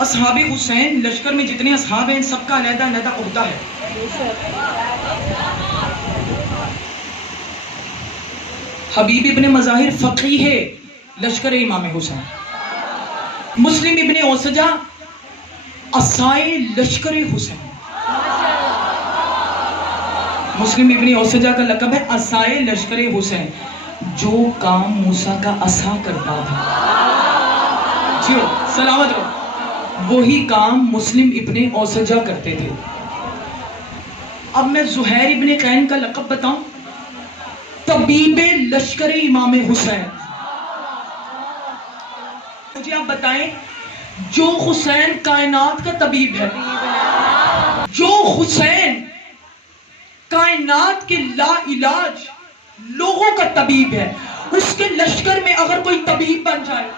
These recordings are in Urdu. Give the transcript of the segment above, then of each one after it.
اصحاب حسین لشکر میں جتنے اصحاب ہیں سب کا علیحدہ علیحدہ عہدہ ہے. حبیب ابن مظاہر فقیہ ہے لشکر امام حسین. مسلم ابن اوسجہ عصائے لشکر حسین. مسلم ابن اوسجہ کا لقب ہے عصائے لشکر حسین. جو کام موسیٰ کا عصا کرتا تھا، جی سلامت رہو، وہی کام مسلم ابن اوسجہ کرتے تھے. اب میں زہیر ابن قین کا لقب بتاؤں، طبیب لشکر امام حسین. مجھے آپ بتائیں، جو حسین کائنات کا طبیب ہے، جو حسین کائنات کے لا علاج لوگوں کا طبیب ہے، اس کے لشکر میں اگر کوئی طبیب بن جائے،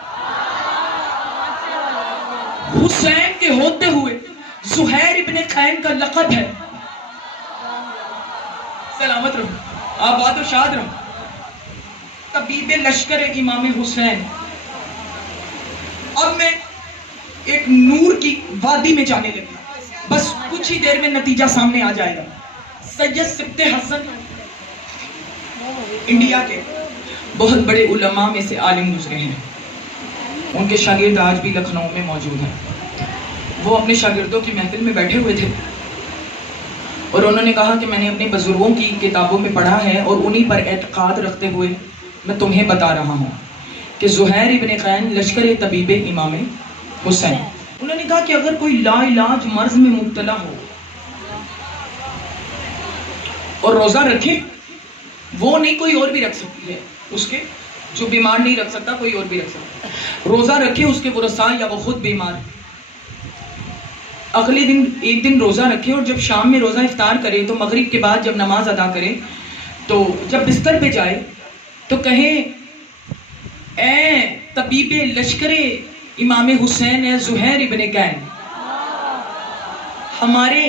حسین کے ہوتے ہوئے زہیر ابن قین کا لقب ہے. سلامت رہو، آباد و شاد رہو. طبیب لشکر امام حسین. اب میں ایک نور کی وادی میں جانے لگا، بس کچھ ہی دیر میں نتیجہ سامنے آ جائے گا. سید سبت حسن انڈیا کے بہت بڑے علماء میں سے عالم گزرے ہیں. ان کے شاگرد آج بھی لکھنؤ میں موجود ہیں. وہ اپنے شاگردوں کی محفل میں بیٹھے ہوئے تھے اور انہوں نے کہا کہ میں نے اپنے بزرگوں کی کتابوں میں پڑھا ہے اور انہی پر اعتقاد رکھتے ہوئے میں تمہیں بتا رہا ہوں کہ زہیر ابن قین لشکر طبیب امام حسین. انہوں نے کہا کہ اگر کوئی لا علاج مرض میں مبتلا ہو اور روزہ رکھے، وہ نہیں کوئی اور بھی رکھ سکتی ہے، اس کے جو بیمار نہیں رکھ سکتا کوئی اور بھی رکھ سکتا. روزہ رکھے اس کے ورثاء یا وہ خود بیمار، اگلے دن ایک دن روزہ رکھے اور جب شام میں روزہ افطار کرے تو مغرب کے بعد جب نماز ادا کرے تو جب بستر پہ جائے تو کہے اے طبیب لشکر امام حسین اے زہیر ابن قین، ہمارے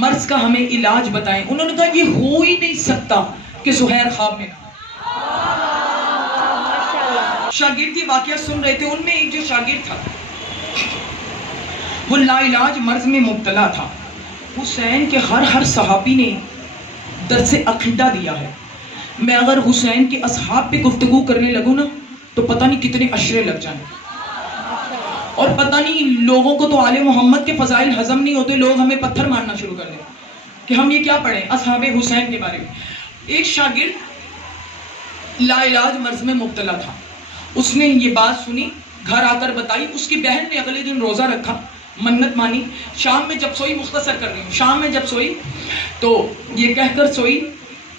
مرض کا ہمیں علاج بتائیں. انہوں نے کہا یہ ہو ہی نہیں سکتا کہ زہیر خواب میں نہ. شاگرد یہ واقعہ سن رہے تھے، ان میں ایک جو شاگرد تھا وہ لا علاج مرض میں مبتلا تھا. حسین کے ہر صحابی نے درس عقیدہ دیا ہے. میں اگر حسین کے اصحاب پہ گفتگو کرنے لگوں نا تو پتہ نہیں کتنے اشرے لگ جائیں، اور پتہ نہیں لوگوں کو تو آل محمد کے فضائل ہضم نہیں ہوتے، لوگ ہمیں پتھر مارنا شروع کر دیں کہ ہم یہ کیا پڑھیں اصحاب حسین کے بارے میں. ایک شاگرد لا علاج مرض میں مبتلا تھا. اس نے یہ بات سنی، گھر آ کر بتائی. اس کی بہن نے اگلے دن روزہ رکھا، منت مانی. شام میں جب سوئی، مختصر کر رہی ہوں، شام میں جب سوئی تو یہ کہہ کر سوئی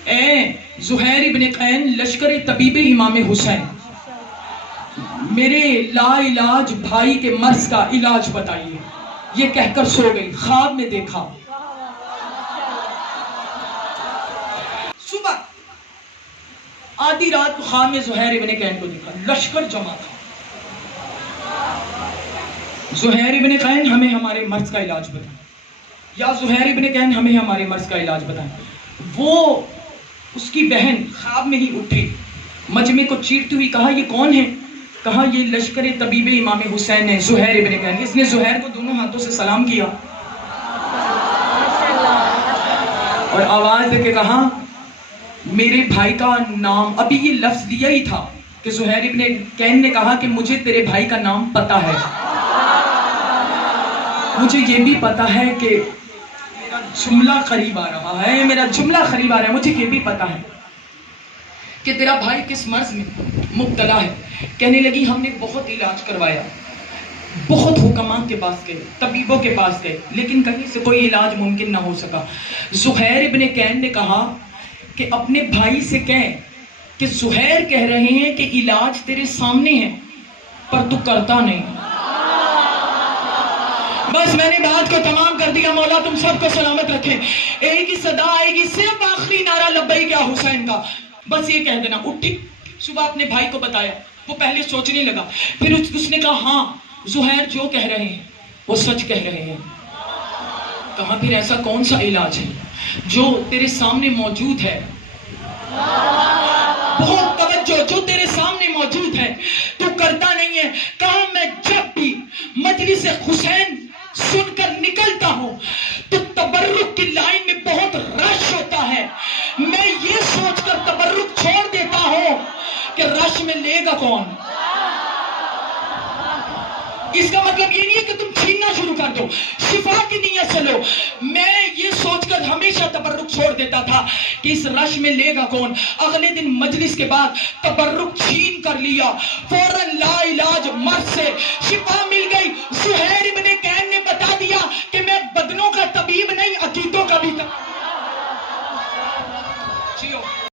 اے زہیر ابن قین لشکر طبیب امام حسین، میرے لا علاج بھائی کے مرض کا علاج بتائیے. یہ کہہ کر سو گئی. خواب میں دیکھا صبح آدھی رات کو خواب میں زہیر ابن قین کو دیکھا، لشکر جمع تھا. زہیر ابن قین ہمیں ہمارے مرض کا علاج بتائیں، یا زہیر ابن قین ہمیں ہمارے مرض کا علاج بتائیں. وہ اس کی بہن خواب میں ہی اٹھی، مجمع کو چیرتی ہوئی کہا یہ کون ہے؟ کہا یہ لشکر طبیب امام حسین ہے، زہیر ابن قین. اس نے زہیر کو دونوں ہاتھوں سے سلام کیا اور آواز دے کے کہا میرے بھائی کا نام، ابھی یہ لفظ دیا ہی تھا کہ زہیر ابن قین نے کہا کہ مجھے تیرے بھائی کا نام پتا ہے، مجھے یہ بھی پتا ہے کہ میرا جملہ قریب آ رہا ہے، میرا جملہ قریب آ رہا ہے، مجھے یہ بھی پتا ہے کہ تیرا بھائی کس مرض میں مبتلا ہے. کہنے لگی ہم نے بہت علاج کروایا، بہت حکماء کے پاس گئے، طبیبوں کے پاس گئے، لیکن کہیں سے کوئی علاج ممکن نہ ہو سکا. زہیر ابن قین نے کہا کہ اپنے بھائی سے کہیں کہ زہیر کہہ رہے ہیں کہ علاج تیرے سامنے ہے پر تو کرتا نہیں. بس میں نے بات کو تمام کر دیا. مولا تم سب کو سلامت رکھے. ایک ہی صدا آئے گی، صرف آخری نعرہ لبیک یا حسین کا، بس یہ کہہ دینا. اٹھی صبح اپنے بھائی کو بتایا. وہ پہلے سوچنے لگا، پھر اس نے کہا ہاں زہیر جو کہہ رہے ہیں وہ سچ کہہ رہے ہیں. کہاں پھر ایسا کون سا علاج ہے جو تیرے سامنے موجود ہے؟ بہت توجہ، جو تیرے سامنے موجود ہے تو کرتا نہیں ہے. کہا میں جب بھی مجلس حسین دیتا ہوں تو تبرک کی لائن میں بہت رش ہوتا ہے، میں یہ سوچ کر تبرک چھوڑ دیتا ہوں کہ رش میں لے گا کون۔ اس کا مطلب یہ نہیں ہے کہ تم چھیننا شروع کر دو، شفا کی نیت سے لو۔ میں یہ سوچ کر ہمیشہ تبرک چھوڑ دیتا تھا کہ اس رش میں لے گا کون۔ اگلے دن مجلس کے بعد تبرک چھین کر لیا، فوراً لا علاج مرض سے شفا